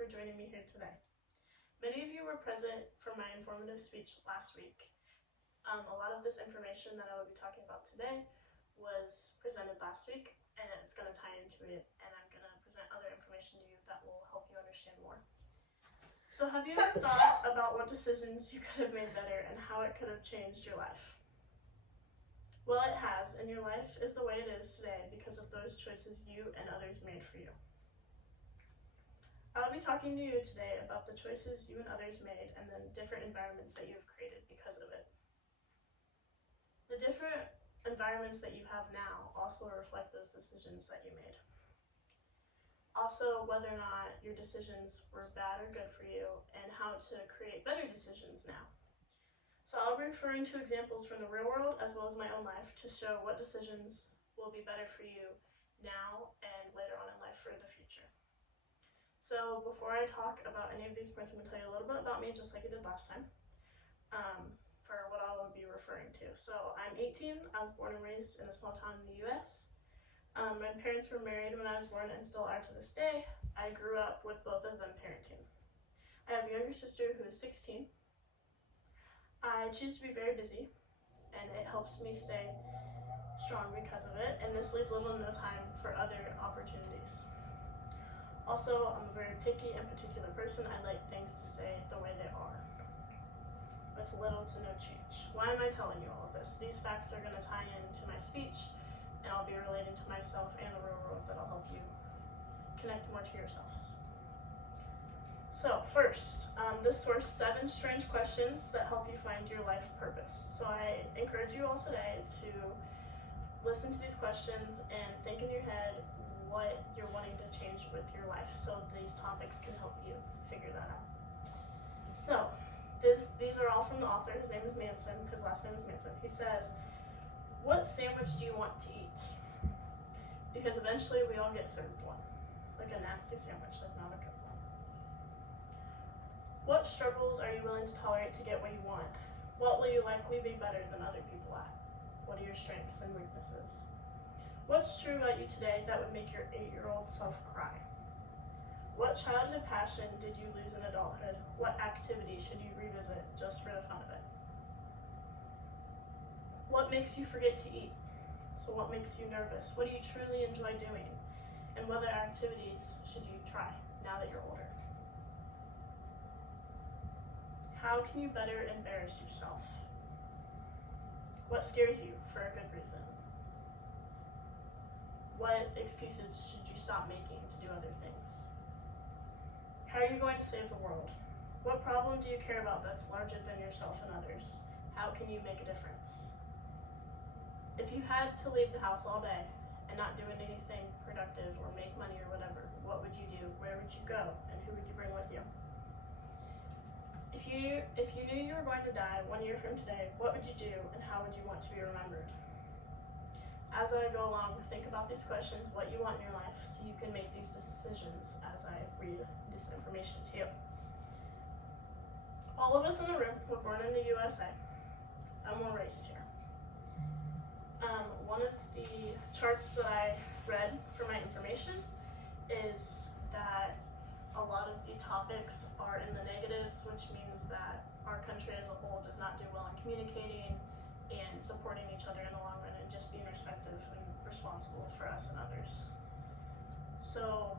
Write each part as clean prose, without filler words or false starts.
for joining me here today. Many of you were present for my informative speech last week. A lot of this information that I will be talking about today was presented last week, and it's going to tie into it, and I'm going to present other information to you that will help you understand more. So have you ever thought about what decisions you could have made better and how it could have changed your life? Well, it has, and your life is the way it is today because of those choices you and others made for you. I'll be talking to you today about the choices you and others made and then different environments that you have created because of it. The different environments that you have now also reflect those decisions that you made. Also, whether or not your decisions were bad or good for you and how to create better decisions now. So I'll be referring to examples from the real world as well as my own life to show what decisions will be better for you now and later on in life for the future. So before I talk about any of these points, I'm going to tell you a little bit about me, just like I did last time, for what I will be referring to. So I'm 18. I was born and raised in a small town in the U.S. My parents were married when I was born and still are to this day. I grew up with both of them parenting. I have a younger sister who is 16. I choose to be very busy, and it helps me stay strong because of it, and this leaves little to no time for other opportunities. Also, I'm a very picky and particular person. I like things to stay the way they are, with little to no change. Why am I telling you all of this? These facts are going to tie into my speech, and I'll be relating to myself and the real world that'll help you connect more to yourselves. So first, this source 7 strange questions that help you find your life purpose. So I encourage you all today to listen to these questions and think in your head what you're wanting to change with your life, so these topics can help you figure that out. So these are all from the author. His name is Manson. His last name is Manson. He says, what sandwich do you want to eat? Because eventually we all get served one, like a nasty sandwich, like not a good one. What struggles are you willing to tolerate to get what you want? What will you likely be better than other people at? What are your strengths and weaknesses? What's true about you today that would make your 8-year-old self cry? What childhood passion did you lose in adulthood? What activity should you revisit just for the fun of it? What makes you forget to eat? So what makes you nervous? What do you truly enjoy doing? And what other activities should you try now that you're older? How can you better embarrass yourself? What scares you for a good reason? What excuses should you stop making to do other things? How are you going to save the world? What problem do you care about that's larger than yourself and others? How can you make a difference? If you had to leave the house all day and not doing anything productive or make money or whatever, what would you do? Where would you go? And who would you bring with you? If you knew you were going to die 1 year from today, what would you do and how would you want to be remembered? As I go along, think about these questions, what you want in your life, so you can make these decisions as I read this information to you. All of us in the room were born in the USA, and we're raised here. One of the charts that I read for my information is that a lot of the topics are in the negatives, which means that our country as a whole does not do well in communicating and supporting each other in the long run and just being respectful and responsible for us and others. So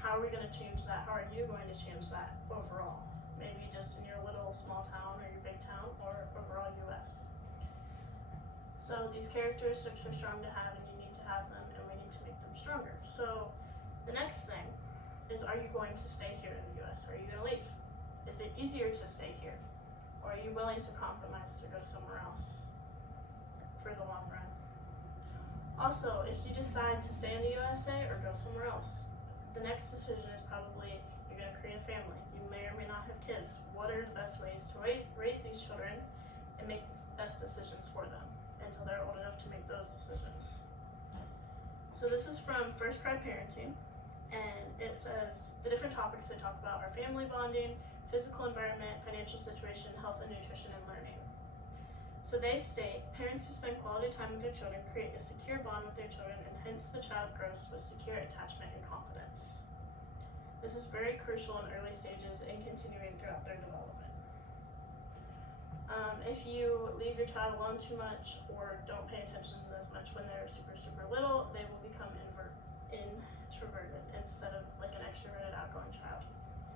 how are we going to change that? How are you going to change that overall? Maybe just in your little small town or your big town or overall US. So these characteristics are strong to have and you need to have them and we need to make them stronger. So the next thing is, are you going to stay here in the US or are you going to leave? Is it easier to stay here? Or are you willing to compromise to go somewhere else for the long run? Also, if you decide to stay in the USA or go somewhere else, the next decision is probably you're going to create a family. You may or may not have kids. What are the best ways to raise these children and make the best decisions for them until they're old enough to make those decisions? So this is from First Cry Parenting, and it says the different topics they talk about are family bonding, physical environment, financial situation, health and nutrition, and learning. So they state, parents who spend quality time with their children create a secure bond with their children, and hence the child grows with secure attachment and confidence. This is very crucial in early stages and continuing throughout their development. If you leave your child alone too much or don't pay attention as much when they're super, super little, they will become introverted instead of like an extroverted, outgoing child,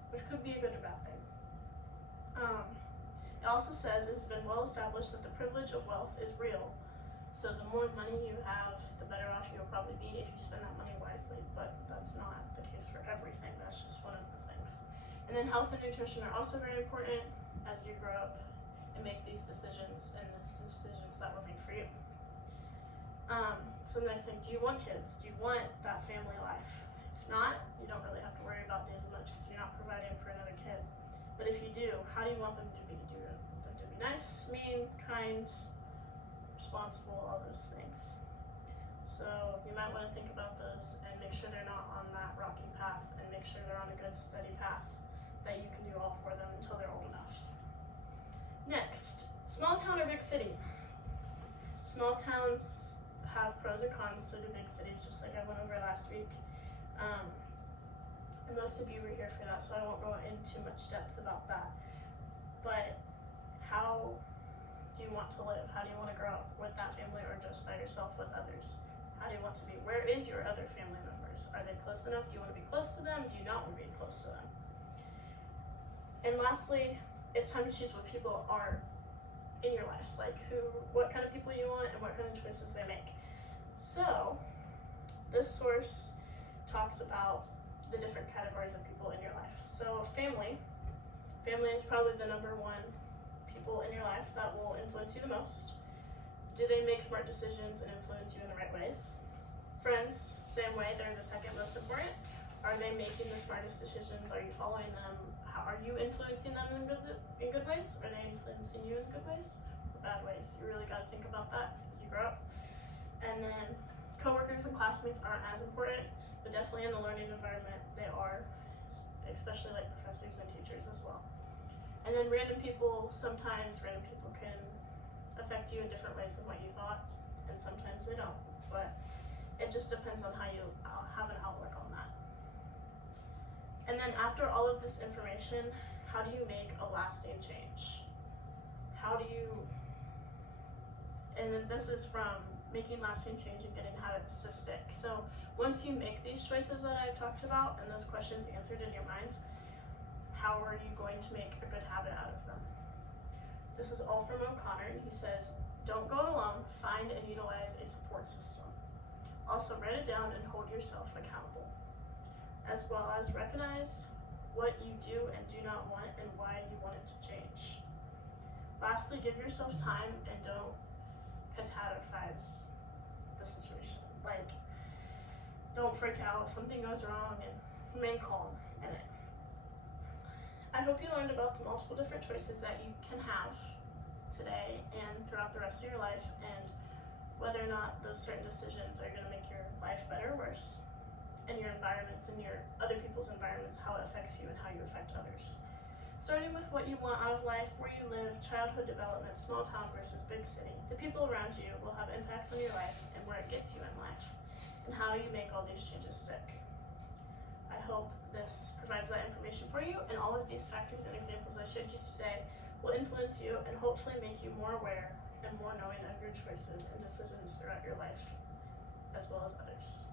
which could be a good or bad thing. It also says it has been well established that the privilege of wealth is real. So the more money you have, the better off you'll probably be if you spend that money wisely, but that's not the case for everything. That's just one of the things. And then health and nutrition are also very important as you grow up and make these decisions and decisions that will be for you. So the next thing, do you want kids? Do you want that family life? If not, you don't really have to worry about these as much because you're not providing for another kid. But if you do, how do you want them to be? Do you want them to be nice, mean, kind, responsible, all those things? So you might want to think about those and make sure they're not on that rocky path, and make sure they're on a good steady path that you can do all for them until they're old enough. Next, small town or big city. Small towns have pros and cons to the big cities, just like I went over last week. And most of you were here for that, so I won't go into much depth about that. But how do you want to live? How do you want to grow up with that family or just by yourself with others? How do you want to be? Where is your other family members? Are they close enough? Do you want to be close to them? Do you not want to be close to them? And lastly, it's time to choose what people are in your lives, like what kind of people you want and what kind of choices they make. So this source talks about the different categories of people in your life. So family is probably the number one people in your life that will influence you the most. Do they make smart decisions and influence you in the right ways? Friends, same way, they're the second most important. Are they making the smartest decisions? Are you following them? Are you influencing them in good ways? Are they influencing you in good ways or bad ways? You really got to think about that as you grow up. And then coworkers and classmates aren't as important, but definitely in the learning environment they are, especially like professors and teachers as well. And then random people, sometimes random people can affect you in different ways than what you thought, and sometimes they don't. But it just depends on how you have an outlook on that. And then after all of this information, how do you make a lasting change? And then this is from making lasting change and getting habits to stick. So once you make these choices that I've talked about and those questions answered in your minds, how are you going to make a good habit out of them? This is all from O'Connor, and he says, don't go it alone, find and utilize a support system. Also write it down and hold yourself accountable, as well as recognize what you do and do not want and why you want it to change. Lastly, give yourself time and don't catastrophize the situation. Like, don't freak out if something goes wrong, and remain calm in it. I hope you learned about the multiple different choices that you can have today and throughout the rest of your life, and whether or not those certain decisions are going to make your life better or worse, and your environments and your other people's environments, how it affects you and how you affect others. Starting with what you want out of life, where you live, childhood development, small town versus big city. The people around you will have impacts on your life and where it gets you in life, and how you make all these changes stick. I hope this provides that information for you, and all of these factors and examples I showed you today will influence you and hopefully make you more aware and more knowing of your choices and decisions throughout your life, as well as others.